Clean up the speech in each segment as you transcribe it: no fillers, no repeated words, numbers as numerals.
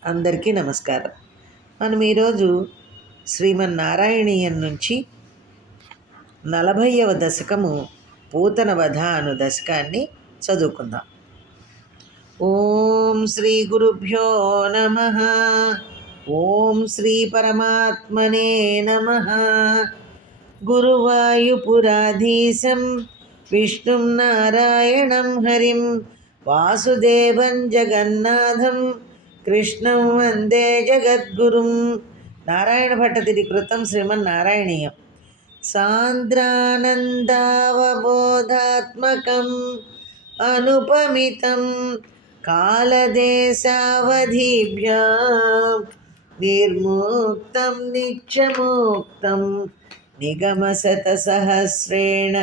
అందరికీ నమస్కారం. మనం ఈరోజు శ్రీమన్నారాయణీయం నుంచి 40వ దశకము పూతన వధ అను దశకాన్ని చదువుకుందాం. ఓం శ్రీ గురుభ్యో నమ. ఓం శ్రీ పరమాత్మనే నమ. గురువాయుపురాధీశం విష్ణుం నారాయణం హరిం వాసుదేవం జగన్నాథం కృష్ణం వందే జగద్గురుం. నారాయణ భట్టతిరి కృతం శ్రీమన్నారాయణీయం. సాంద్రానందావబోధాత్మకం అనుపమితం కాలదేశావధిభ్యా నిర్ముక్తం నిత్యముక్తం నిగమశతసహస్రేణ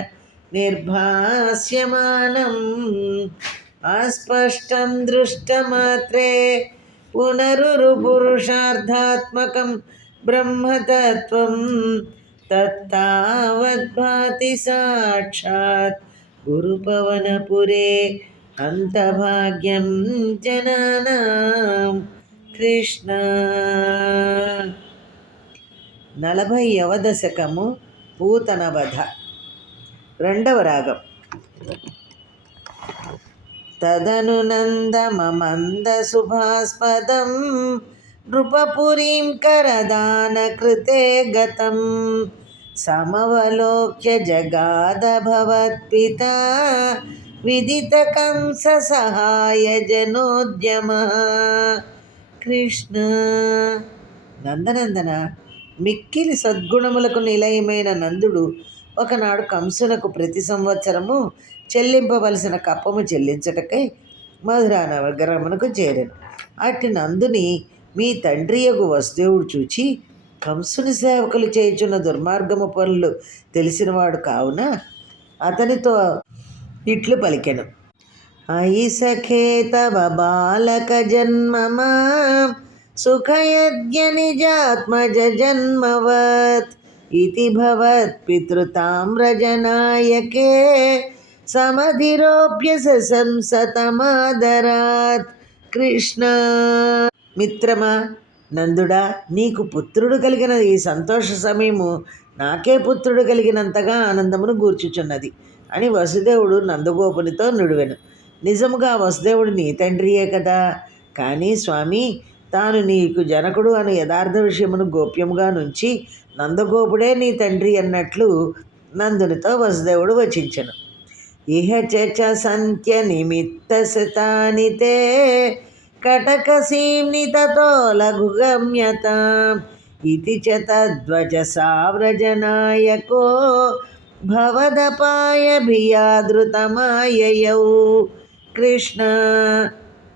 నిర్భాస్యమానం అస్పష్టం దృష్టమాత్రే పునరురుపురుషార్థాత్మకం బ్రహ్మతత్వం తత్తావద్భాతి సాక్షాత్ గురుపవనపురే అంతభాగ్యం జనానాం. కృష్ణ. 40వ దశకము పూతన వధ. రెండవ రాగం. తదను నందమమంద శుభాస్పదం నృపపురీం కరదాన కృతే గతం సమవలోక్య జగాద భవత్పిత విదిత కంస సహాయ జనోద్యమ. కృష్ణ. నందనందన, మిక్కిలి సద్గుణములకు నిలయమైన నందుడు ఒకనాడు కంసునకు ప్రతి సంవత్సరము చెల్లింపవలసిన కప్పము చెల్లించటకై మధురా నగరమునకు చేరెను. అట్టి నందుని మీ తండ్రియగు వసుదేవుడు చూచి కంసుని సేవకులు చేయుచున్న దుర్మార్గము పనులు తెలిసినవాడు కావున అతనితో ఇట్లు పలికెను. అయి సఖే తవ బాలక జన్మమా సుఖయజ్ఞ నిజాత్మజ జన్మవత్ ఇతి భవత్ పితృతామ్రజనాయకే సమధిరోప్య సంసతమాదరాత్. కృష్ణ. మిత్రమా, నందుడా, నీకు పుత్రుడు కలిగిన ఈ సంతోష సమయము నాకే పుత్రుడు కలిగినంతగా ఆనందమును గూర్చుచున్నది అని వసుదేవుడు నందగోపునితో నుడివెను. నిజముగా వసుదేవుడు నీ తండ్రియే కదా. కానీ స్వామి, తాను నీకు జనకుడు అను యథార్థ విషయమును గోప్యముగా నుంచి నందగోపుడే నీ తండ్రి అన్నట్లు నందునితో వసుదేవుడు వచించెను. ఇహ చ సంత్య నిమిత్త శతాని తే కటకసీమ్ని తతో లఘుగమ్యత ఇతి చ తద్వచ సావ్రజనాయకో భవదపాయభియాదృతమాయయౌ. కృష్ణ.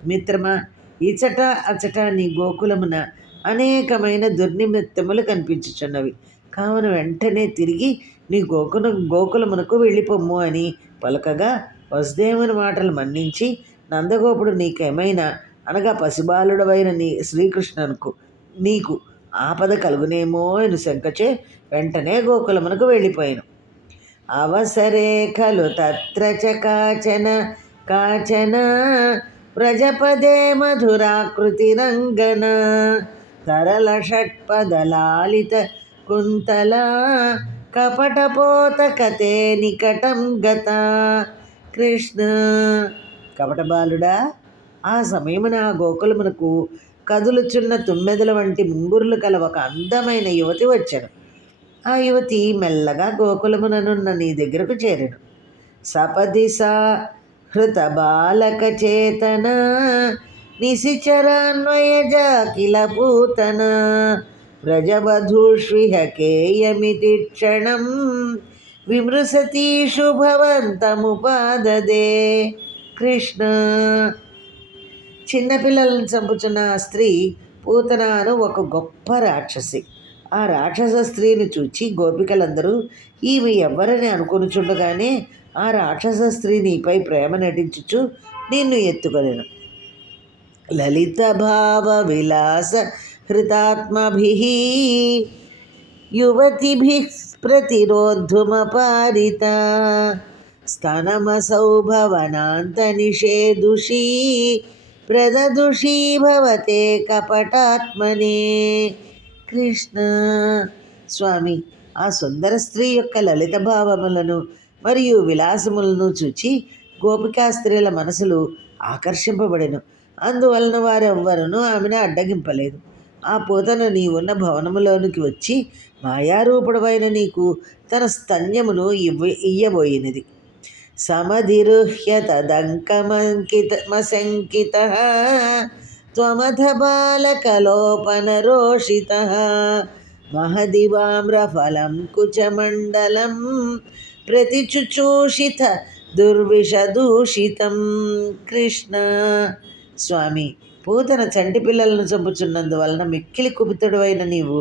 మిత్రమా, ఇచట అచట నీ గోకులమున అనేకమైన దుర్నిమిత్తములు కనిపించుచున్నవి. కావున వెంటనే తిరిగి నీ గోకులమునకు వెళ్ళిపోమ్ము అని పలకగా వసుదేవుని మాటలు మన్నించి నందగోపుడు నీకేమైనా అనగా పసిబాలుడవైన శ్రీకృష్ణునకు నీకు ఆపద కలుగునేమో అని శంకచే వెంటనే గోకులమునకు వెళ్ళిపోయాను. అవసరే ఖలు తత్ర చ కాచన వ్రజపదే మధురాకృతిరంగన తరళ షట్పదలాలిత కుంతల కపటపోత కతే నికటం గత. కృష్ణ. కపటబాలుడా, ఆ సమయమున ఆ గోకులమునకు కదులుచున్న తుమ్మెదల వంటి ముంగురులు కల ఒక అందమైన యువతి వచ్చెను. ఆ యువతి మెల్లగా గోకులముననున్న నీ దగ్గరకు చేరెను. సపదిశా హృత బాలక చేతన నిశిచరాన్వయజ కిల పూతన వ్రజవధూష్విహ కేయమితి క్షణం విమృశతీ శుభవంతముపాదదే. కృష్ణ. చిన్నపిల్లలను చంపుచున్న ఆ స్త్రీ పూతన అను ఒక గొప్ప రాక్షసి. ఆ రాక్షస స్త్రీని చూచి గోపికలందరూ ఈమె ఎవ్వరని అనుకొనుచుండగానే ఆ రాక్షస స్త్రీ నీపై ప్రేమ నటించుచు నిన్ను ఎత్తుకొనెను. లలిత భావ విలాస హృతాత్మభిః యువతిభిః ప్రతిరోద్ధుమపారిత స్తనమసౌ భవనాంత నిషేధుషీ ప్రదదుషీ భవతే కపటాత్మనే. కృష్ణ. స్వామి, ఆ సుందర స్త్రీ యొక్క లలిత భావములను మరియు విలాసములను చూచి గోపికా స్త్రీల మనసులు ఆకర్షింపబడెను. అందువలన వారెవ్వరూ ఆమెను అడ్డగింపలేదు. ఆ పూతన నీవున్న భవనములోనికి వచ్చి మాయారూపుడవైన నీకు తన స్తన్యమును ఇయ్యబోయినది. సమధిరుహ్య తదంకమంకితమశంకితః త్వమథ బాలకలోపనరోషితః మహదివామ్రఫలం కుచమండలం ప్రతిచుచూషిత దుర్విషదూషితం. కృష్ణ. స్వామి, పూతన చంటి పిల్లలను చంపుచున్నందువలన మిక్కిలి కుపితుడు అయిన నీవు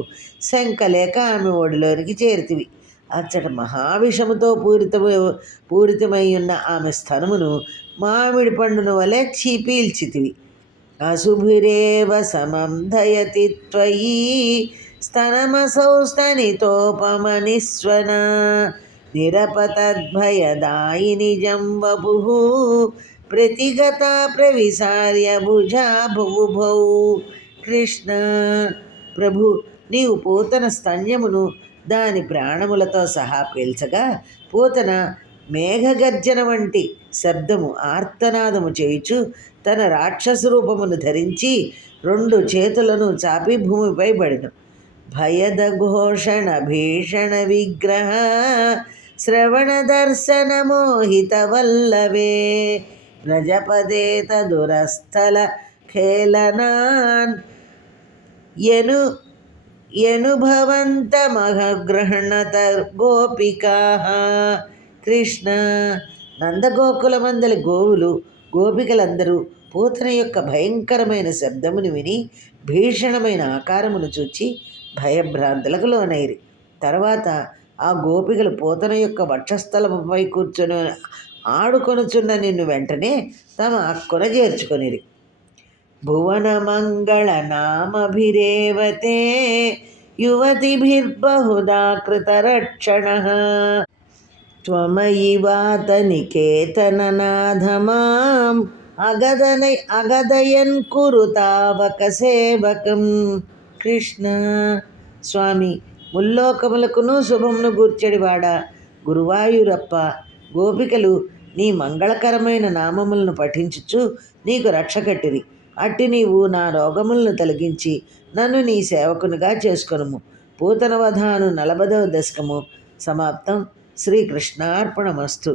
శంకలేక ఆమె ఒడిలోనికి చేరితివి. అచ్చట మహావిషముతో పూరితమై ఉన్న ఆమె స్తనమును మామిడి పండును వలె పీల్చితివి. అశుభిరేవ సమం దయతి త్వయి స్తనమసౌ స్తనితోపమనిస్వన నిరపతద్భయదాయిని జంవపుః ప్రతిగత ప్రవిసార్య భుజా భువుభౌ. కృష్ణ. ప్రభు, నీవు పూతన స్తన్యమును దాని ప్రాణములతో సహా పీల్చగా పూతన మేఘగర్జన వంటి శబ్దము ఆర్తనాదము చేయుచు తన రాక్షస రూపమును ధరించి 2 చేతులను చాపి భూమిపై పడెను. భయద ఘోషణ భీషణ విగ్రహ శ్రవణ దర్శన మోహిత వల్లవే వ్రజపదే తదురస్థల ఖేళనాన్ యనుభవంతమహగృహణత గోపికాః. కృష్ణ. నందగోకులమందలి గోపికలందరూ పూతన యొక్క భయంకరమైన శబ్దమును విని భీషణమైన ఆకారమును చూచి భయభ్రాంతులకు లోనైరి. తర్వాత ఆ గోపికలు పూతన యొక్క వక్షస్థలముపై కూర్చొని ఆడుకొనుచున్న నిన్ను వెంటనే తమ అక్కున చేర్చుకొనిరి. భువనమంగళ నామభిరేవతే యువతిభిర్బహుదా కృతరక్షణః త్వమయి వాత నికేతననాథమాం అగదయన్ కురు తావక సేవకం. కృష్ణ. స్వామి, ముల్లోకములకును శుభమును గూర్చెడివాడా గురువాయూరప్ప, గోపికలు నీ మంగళకరమైన నామములను పఠించుచు నీకు రక్ష కట్టిరి. అట్టి నీవు నా రోగములను తొలగించి నన్ను నీ సేవకునిగా చేసుకొనుము. పూతన వధ అను 40వ దశకము సమాప్తం. శ్రీకృష్ణార్పణమస్తు.